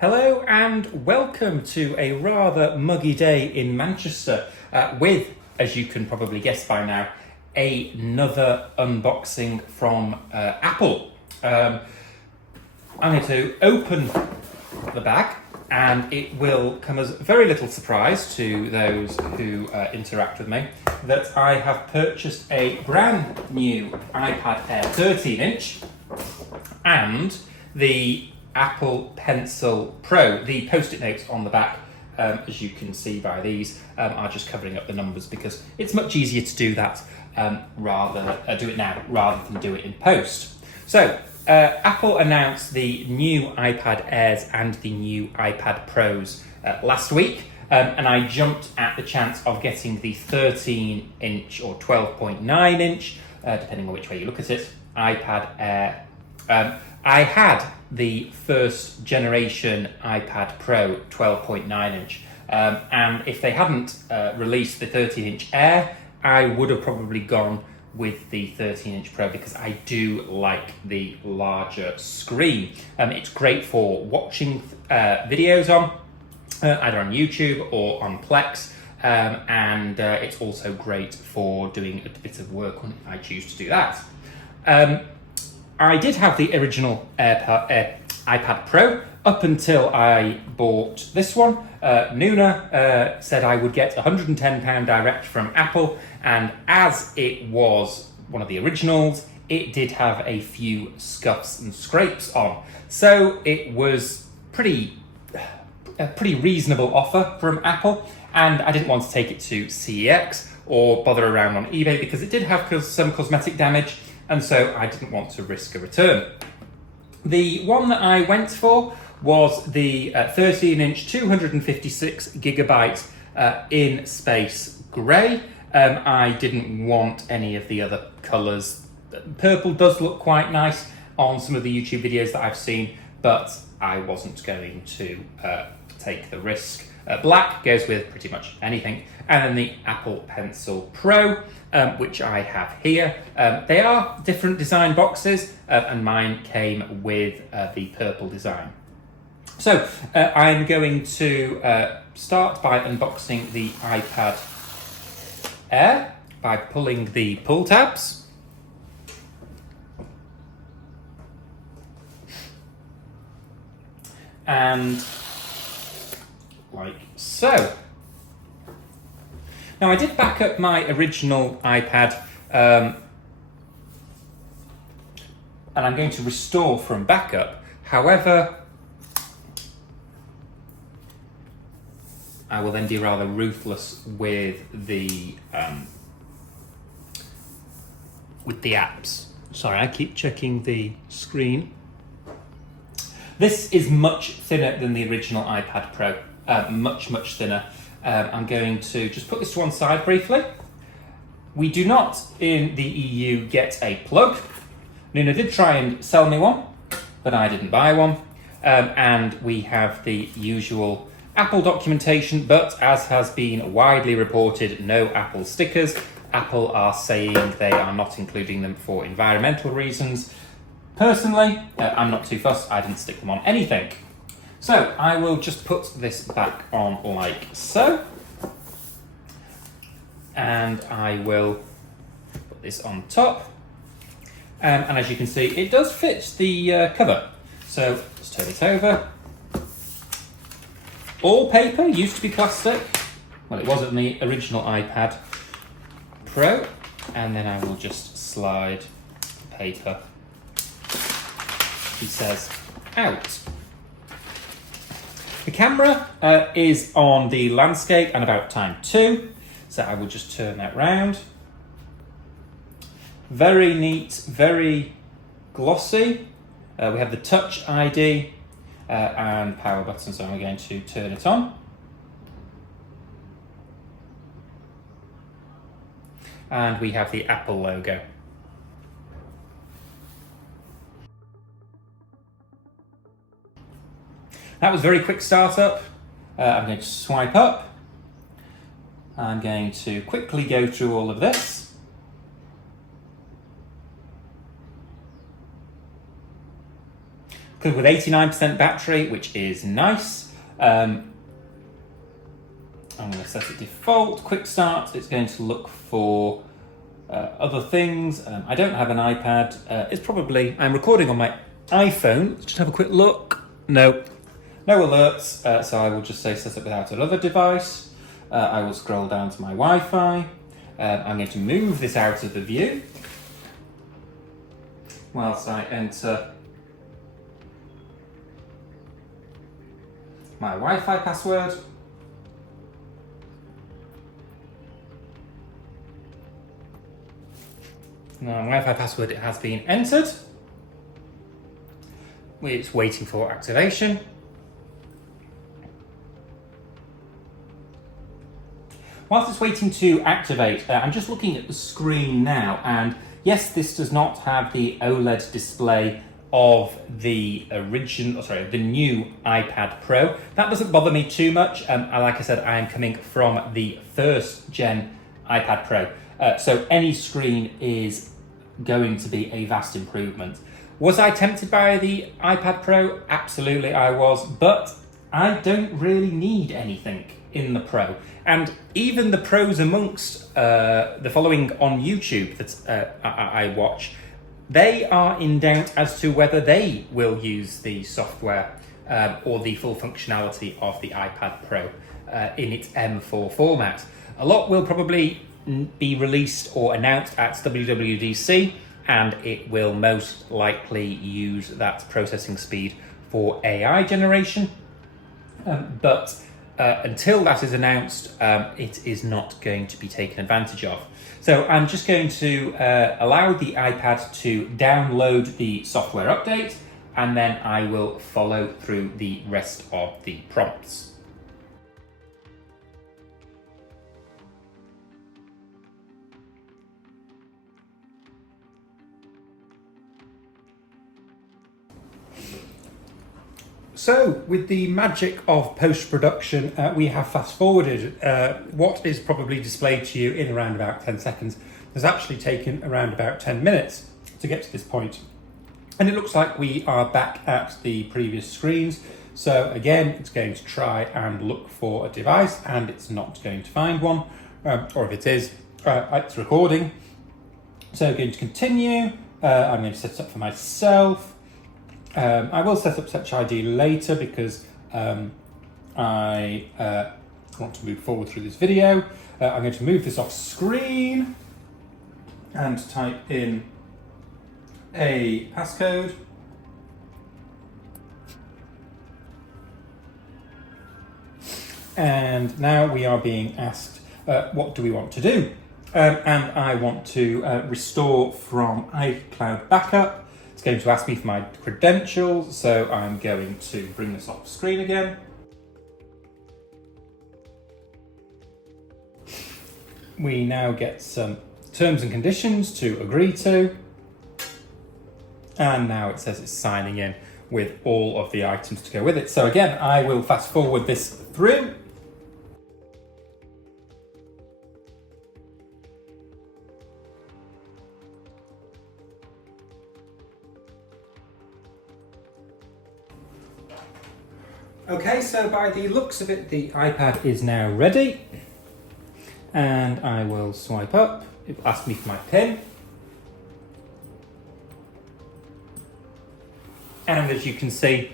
Hello and welcome to a rather muggy day in Manchester with, as you can probably guess by now, another unboxing from Apple. I'm going to open the bag and it will come as very little surprise to those who interact with me that I have purchased a brand new iPad Air 13-inch and the Apple Pencil Pro. The post-it notes on the back, as you can see by these, are just covering up the numbers because it's much easier to do that do it now rather than do it in post. So Apple announced the new iPad Airs and the new iPad Pros last week, and I jumped at the chance of getting the 13-inch or 12.9-inch, depending on which way you look at it, iPad Air. I had the first generation iPad Pro 12.9-inch, and if they hadn't released the 13-inch Air, I would have probably gone with the 13-inch Pro because I do like the larger screen. It's great for watching videos on, either on YouTube or on Plex, and it's also great for doing a bit of work on if I choose to do that. I did have the original iPad Pro up until I bought this one. Nuna said I would get £110 direct from Apple, and as it was one of the originals, it did have a few scuffs and scrapes on. So it was a pretty reasonable offer from Apple, and I didn't want to take it to CEX or bother around on eBay because it did have some cosmetic damage, and so I didn't want to risk a return. The one that I went for was the 13-inch 256GB in space grey. I didn't want any of the other colours. Purple does look quite nice on some of the YouTube videos that I've seen, but I wasn't going to take the risk. Black goes with pretty much anything. And then the Apple Pencil Pro, which I have here. They are different design boxes, and mine came with the purple design. So I'm going to start by unboxing the iPad Air by pulling the pull tabs. And like so. Now I did back up my original iPad, and I'm going to restore from backup. However, I will then be rather ruthless with the apps. Sorry, I keep checking the screen. This is much thinner than the original iPad Pro, much thinner. I'm going to just put this to one side briefly. We do not in the EU get a plug. Nuna did try and sell me one, but I didn't buy one. And we have the usual Apple documentation, but as has been widely reported, no Apple stickers. Apple are saying they are not including them for environmental reasons. Personally, I'm not too fussed. I didn't stick them on anything. So I will just put this back on like so. And I will put this on top. And as you can see, it does fit the cover. So just turn it over. All paper, used to be plastic. Well, it wasn't the original iPad Pro. And then I will just slide the paper, he says, out. The camera is on the landscape and about time 2. So I will just turn that round. Very neat, very glossy. We have the Touch ID and power button, so I'm going to turn it on. And we have the Apple logo. That was very quick startup. I'm going to swipe up. I'm going to quickly go through all of this. Comes with 89% battery, which is nice. I'm going to set it default, quick start. It's going to look for other things. I don't have an iPad. I'm recording on my iPhone. Let's just have a quick look. No alerts. So I will just say set up without another device. I will scroll down to my Wi-Fi. I'm going to move this out of the view whilst I enter my Wi-Fi password. Now, Wi-Fi password has been entered. It's waiting for activation. Whilst it's waiting to activate, I'm just looking at the screen now, and yes, this does not have the OLED display of the new iPad Pro. That doesn't bother me too much. Like I said, I am coming from the first gen iPad Pro, so any screen is going to be a vast improvement. Was I tempted by the iPad Pro? Absolutely I was, but I don't really need anything in the Pro. And even the pros amongst the following on YouTube that I watch, they are in doubt as to whether they will use the software or the full functionality of the iPad Pro in its M4 format. A lot will probably be released or announced at WWDC, and it will most likely use that processing speed for AI generation. But until that is announced, it is not going to be taken advantage of. So I'm just going to allow the iPad to download the software update, and then I will follow through the rest of the prompts. So, with the magic of post-production, we have fast-forwarded what is probably displayed to you in around about 10 seconds. Has actually taken around about 10 minutes to get to this point. And it looks like we are back at the previous screens. So again, it's going to try and look for a device, and it's not going to find one. Or if it is, it's recording. So I'm going to continue. I'm going to set it up for myself. I will set up Touch ID later because I want to move forward through this video. I'm going to move this off screen and type in a passcode. And now we are being asked, what do we want to do? And I want to restore from iCloud backup. It's going to ask me for my credentials, so I'm going to bring this off screen again. We now get some terms and conditions to agree to. And now it says it's signing in with all of the items to go with it. So again, I will fast forward this through. Okay, so by the looks of it, the iPad is now ready. And I will swipe up. It will ask me for my PIN. And as you can see,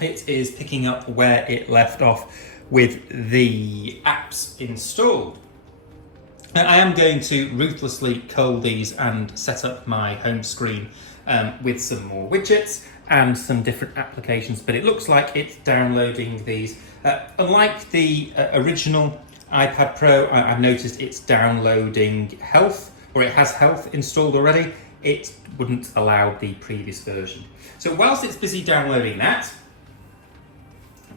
it is picking up where it left off with the apps installed. Now, I am going to ruthlessly cull these and set up my home screen with some more widgets and some different applications, but it looks like it's downloading these. Unlike the original iPad Pro, I've noticed it's downloading Health, or it has Health installed already. It wouldn't allow the previous version. So whilst it's busy downloading that,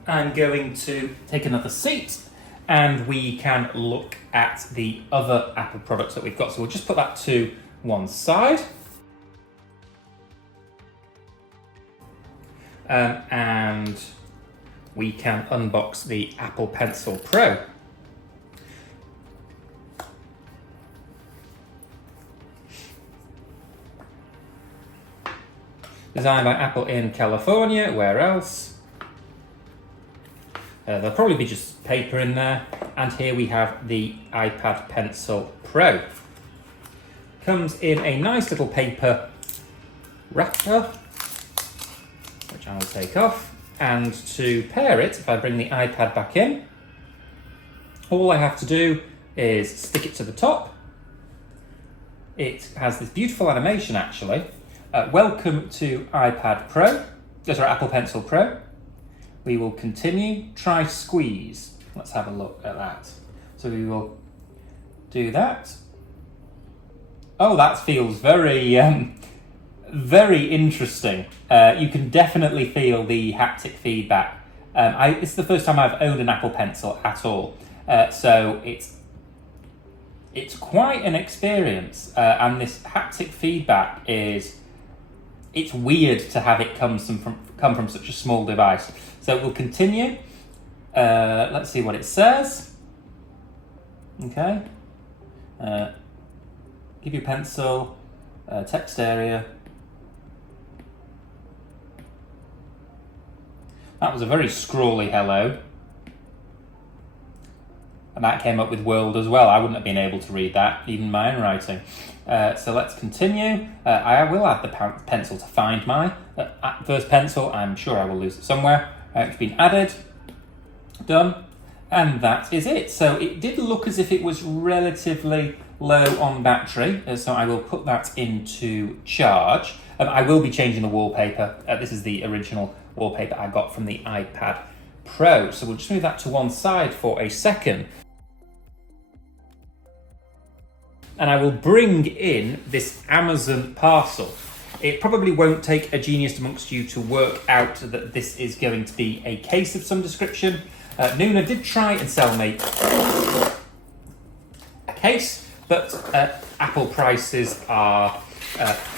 I'm going to take another seat and we can look at the other Apple products that we've got. So we'll just put that to one side. And we can unbox the Apple Pencil Pro. Designed by Apple in California. Where else? There'll probably be just paper in there. And here we have the iPad Pencil Pro. Comes in a nice little paper wrapper, which I'll take off. And to pair it, if I bring the iPad back in, all I have to do is stick it to the top. It has this beautiful animation, actually. Welcome to iPad Pro. Those are Apple Pencil Pro. We will continue. Try squeeze. Let's have a look at that. So we will do that. Oh, that feels very, very interesting. You can definitely feel the haptic feedback. It's the first time I've owned an Apple Pencil at all, so it's quite an experience. And this haptic feedback it's weird to have it come from such a small device. So we'll continue. Let's see what it says. Okay. Give your pencil, text area. That was a very scrawly hello. And that came up with world as well. I wouldn't have been able to read that, even my own writing. So let's continue. I will add the pencil to find my first pencil. I'm sure I will lose it somewhere. It's been added. Done. And that is it. So it did look as if it was relatively low on battery. So I will put that into charge. I will be changing the wallpaper. This is the original wallpaper I got from the iPad Pro. So we'll just move that to one side for a second. And I will bring in this Amazon parcel. It probably won't take a genius amongst you to work out that this is going to be a case of some description. Nuna did try and sell me a case, but Apple prices are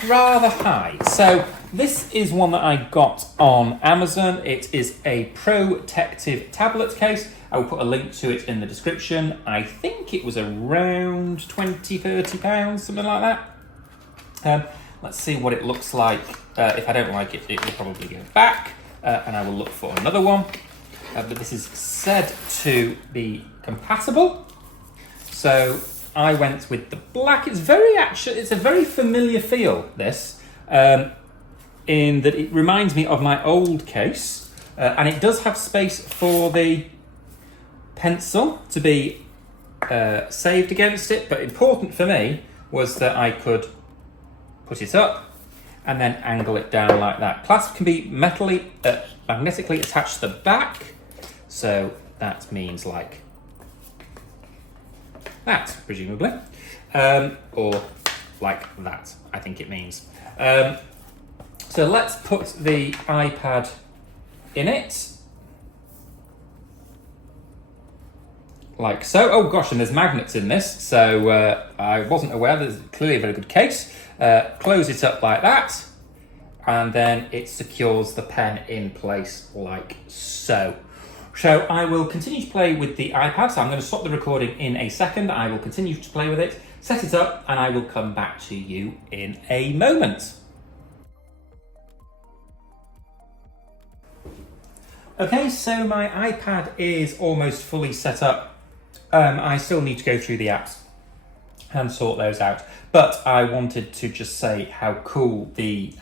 rather high. So this is one that I got on Amazon. It is a protective tablet case. I will put a link to it in the description. I think it was around £20-30, something like that. Let's see what it looks like. If I don't like it, it will probably go back, and I will look for another one. But this is said to be compatible. So I went with the black. It's a very familiar feel, this, in that it reminds me of my old case, and it does have space for the pencil to be saved against it, but important for me was that I could put it up and then angle it down like that. Clasp can be magnetically attached to the back, so that means like that, presumably, or like that, I think it means. So let's put the iPad in it. Like so. Oh gosh, and there's magnets in this, so I wasn't aware. There's clearly a very good case. Close it up like that, and then it secures the pen in place like so. So I will continue to play with the iPad, so I'm going to stop the recording in a second. I will continue to play with it, set it up, and I will come back to you in a moment. Okay, so my iPad is almost fully set up. I still need to go through the apps and sort those out, but I wanted to just say how cool the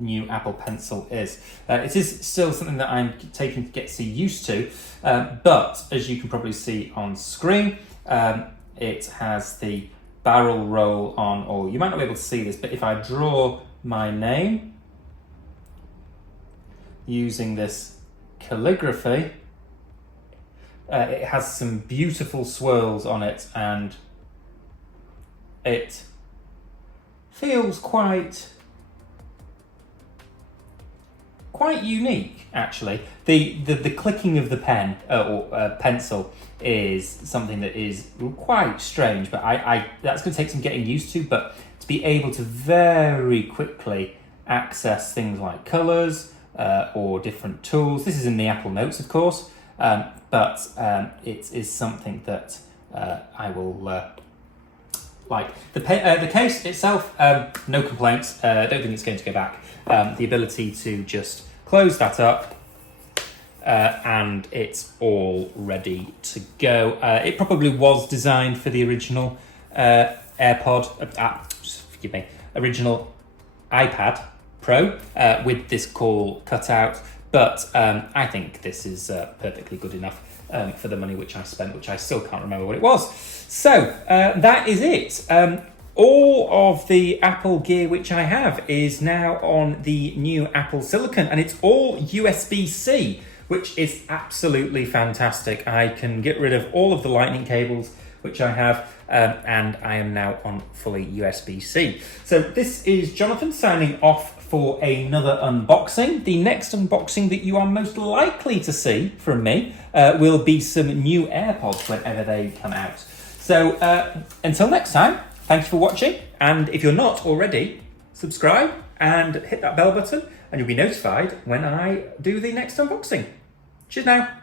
new Apple Pencil is. It is still something that I'm taking to get used to, but as you can probably see on screen, it has the barrel roll on, or you might not be able to see this, but if I draw my name using this calligraphy, it has some beautiful swirls on it, and it feels quite unique, actually. The clicking of the pen or pencil is something that is quite strange, but that's going to take some getting used to. But to be able to very quickly access things like colours or different tools. This is in the Apple Notes, of course, but it is something that I will like. The case itself, no complaints. I don't think it's going to go back. The ability to just close that up and it's all ready to go. It probably was designed for the original original iPad Pro with this cool cutout, but I think this is perfectly good enough for the money which I spent, which I still can't remember what it was. So that is it. All of the Apple gear which I have is now on the new Apple Silicon, and it's all USB-C, which is absolutely fantastic. I can get rid of all of the lightning cables which I have, and I am now on fully USB-C. So this is Jonathan signing off for another unboxing. The next unboxing that you are most likely to see from me will be some new AirPods whenever they come out. So until next time, thank you for watching, and if you're not already, subscribe and hit that bell button and you'll be notified when I do the next unboxing. Cheers now.